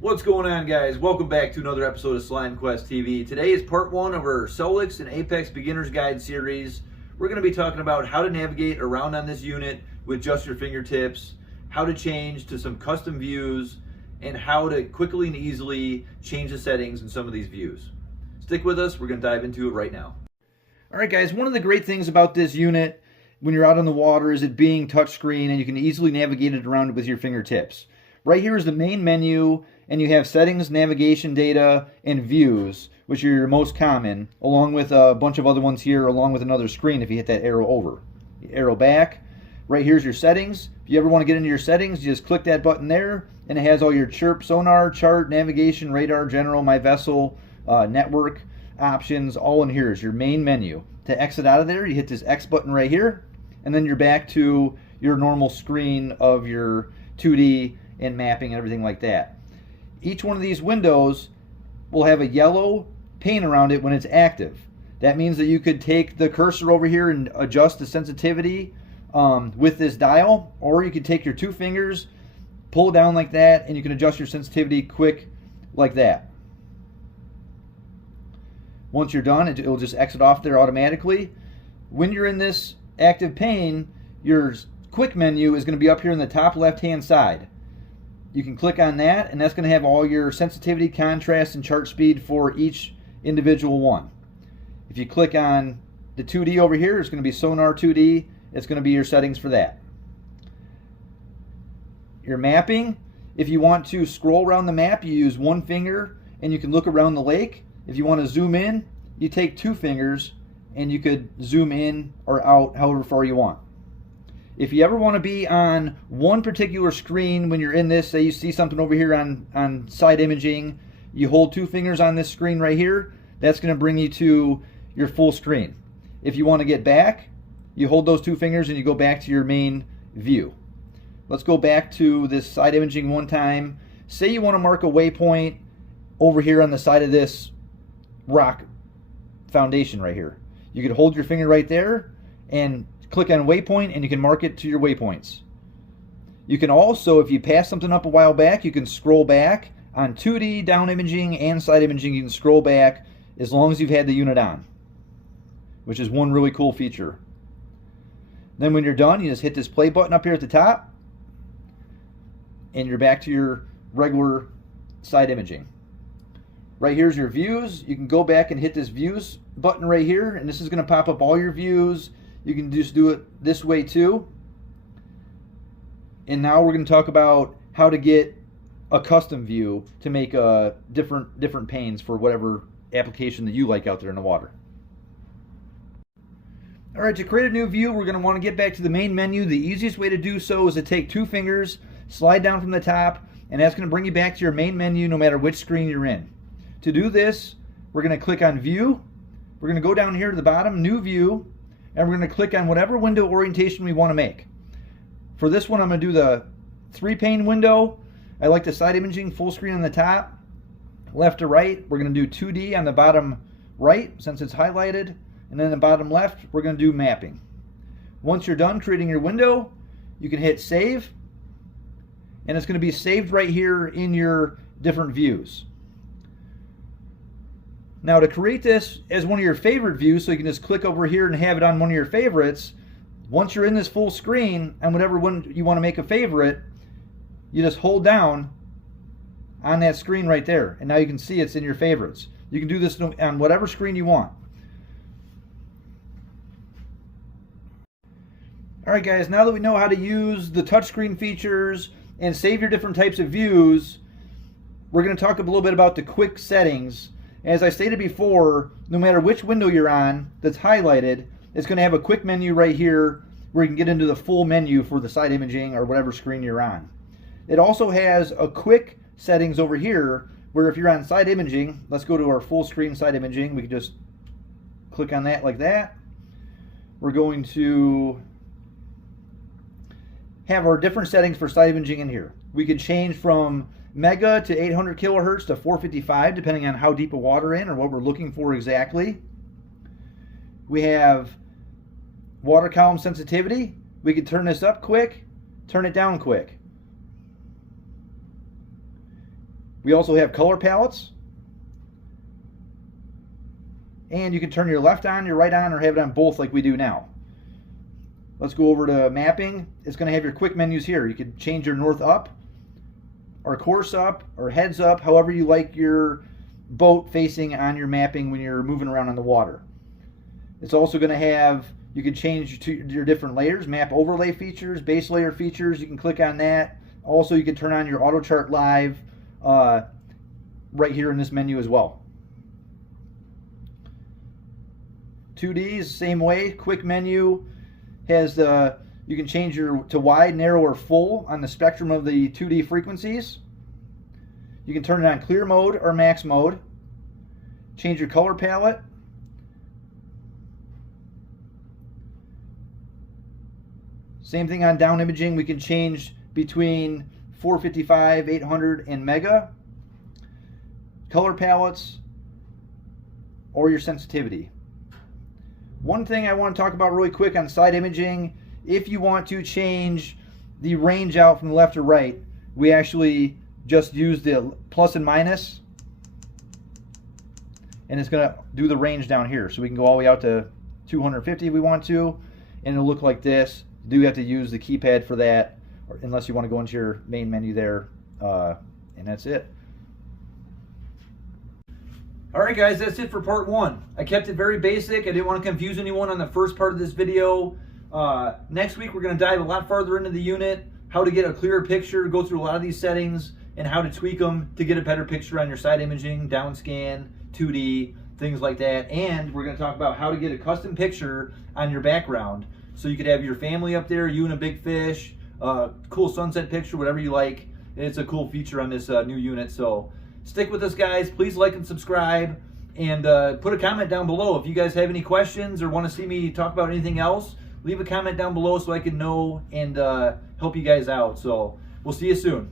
What's going on, guys? Welcome back to another episode of Slime Quest TV. Today is part one of our Solix and Apex Beginner's Guide series. We're going to be talking about how to navigate around on this unit with just your fingertips, how to change to some custom views, and how to quickly and easily change the settings in some of these views. Stick with us, we're going to dive into it right now. Alright guys, one of the great things about this unit when you're out on the water is it being touchscreen and you can easily navigate it around with your fingertips. Right here is the main menu, and you have settings, navigation data, and views, which are your most common, along with a bunch of other ones here, along with another screen if you hit that arrow over. Arrow back. Right here's your settings. If you ever want to get into your settings, you just click that button there, and it has all your chirp, sonar, chart, navigation, radar, general, my vessel, network options, all in here is your main menu. To exit out of there, you hit this X button right here, and then you're back to your normal screen of your 2D and mapping and everything like that. Each one of these windows will have a yellow pane around it when it's active. That means that you could take the cursor over here and adjust the sensitivity with this dial, or you could take your two fingers, pull it down like that, and you can adjust your sensitivity quick like that. Once you're done, it'll just exit off there automatically. When you're in this active pane, your quick menu is going to be up here in the top left-hand side. You can click on that, and that's going to have all your sensitivity, contrast, and chart speed for each individual one. If you click on the 2D over here, it's going to be sonar 2D. It's going to be your settings for that. Your mapping, if you want to scroll around the map, you use one finger, and you can look around the lake. If you want to zoom in, you take two fingers, and you could zoom in or out however far you want. If you ever want to be on one particular screen when you're in this, say you see something over here on side imaging, you hold two fingers on this screen right here, that's going to bring you to your full screen. If you want to get back, you hold those two fingers and you go back to your main view. Let's go back to this side imaging one time. Say you want to mark a waypoint over here on the side of this rock foundation right here. You could hold your finger right there and click on waypoint, and you can mark it to your waypoints. You can also, if you passed something up a while back, you can scroll back on 2D, down imaging, and side imaging. You can scroll back as long as you've had the unit on, which is one really cool feature. Then when you're done, you just hit this play button up here at the top, and you're back to your regular side imaging. Right here's your views. You can go back and hit this views button right here, and this is going to pop up all your views. You can just do it this way too. And now we're going to talk about how to get a custom view to make different panes for whatever application that you like out there in the water. Alright, to create a new view, we're going to want to get back to the main menu. The easiest way to do so is to take two fingers, slide down from the top, and that's going to bring you back to your main menu no matter which screen you're in. To do this, we're going to click on View. We're going to go down here to the bottom, New View, and we're going to click on whatever window orientation we want to make. For this one, I'm going to do the 3-pane window. I like the side imaging full screen on the top. Left to right, we're going to do 2D on the bottom right since it's highlighted. And then the bottom left, we're going to do mapping. Once you're done creating your window, you can hit Save. And it's going to be saved right here in your different views. Now to create this as one of your favorite views, so you can just click over here and have it on one of your favorites, once you're in this full screen and whatever one you want to make a favorite, you just hold down on that screen right there, and now you can see it's in your favorites. You can do this on whatever screen you want. Alright guys, now that we know how to use the touchscreen features and save your different types of views, we're going to talk a little bit about the quick settings. As I stated before, no matter which window you're on that's highlighted, it's going to have a quick menu right here where you can get into the full menu for the side imaging or whatever screen you're on. It also has a quick settings over here where if you're on side imaging, let's go to our full screen side imaging, we can just click on that like that. We're going to have our different settings for side imaging in here. We could change from mega to 800 kilohertz to 455 depending on how deep a water in or what we're looking for exactly. We have water column sensitivity. We can turn this up quick, turn it down quick. We also have color palettes. And you can turn your left on, your right on, or have it on both like we do now. Let's go over to mapping. It's going to have your quick menus here. You can change your north up, or course up, or heads up, however you like your boat facing on your mapping when you're moving around on the water. It's also going to have, you can change to your different layers, map overlay features, base layer features. You can click on that. Also, you can turn on your auto chart live right here in this menu as well. 2Ds, same way. Quick menu has the, you can change your to wide, narrow, or full on the spectrum of the 2D frequencies. You can turn it on clear mode or max mode. Change your color palette. Same thing on down imaging. We can change between 455, 800, and mega. Color palettes or your sensitivity. One thing I want to talk about really quick on side imaging, if you want to change the range out from the left or right, we actually just use the plus and minus, and it's going to do the range down here. So we can go all the way out to 250 if we want to, and it'll look like this. You do have to use the keypad for that, unless you want to go into your main menu there, and that's it. Alright guys, that's it for part one. I kept it very basic. I didn't want to confuse anyone on the first part of this video. Next week we're going to dive a lot farther into the unit, how to get a clearer picture, go through a lot of these settings, and how to tweak them to get a better picture on your side imaging, down scan, 2D, things like that. And we're going to talk about how to get a custom picture on your background. So you could have your family up there, you and a big fish, cool sunset picture, whatever you like. It's a cool feature on this new unit. So stick with us, guys. Please like and subscribe, and put a comment down below. If you guys have any questions or want to see me talk about anything else, leave a comment down below so I can know and help you guys out. So we'll see you soon.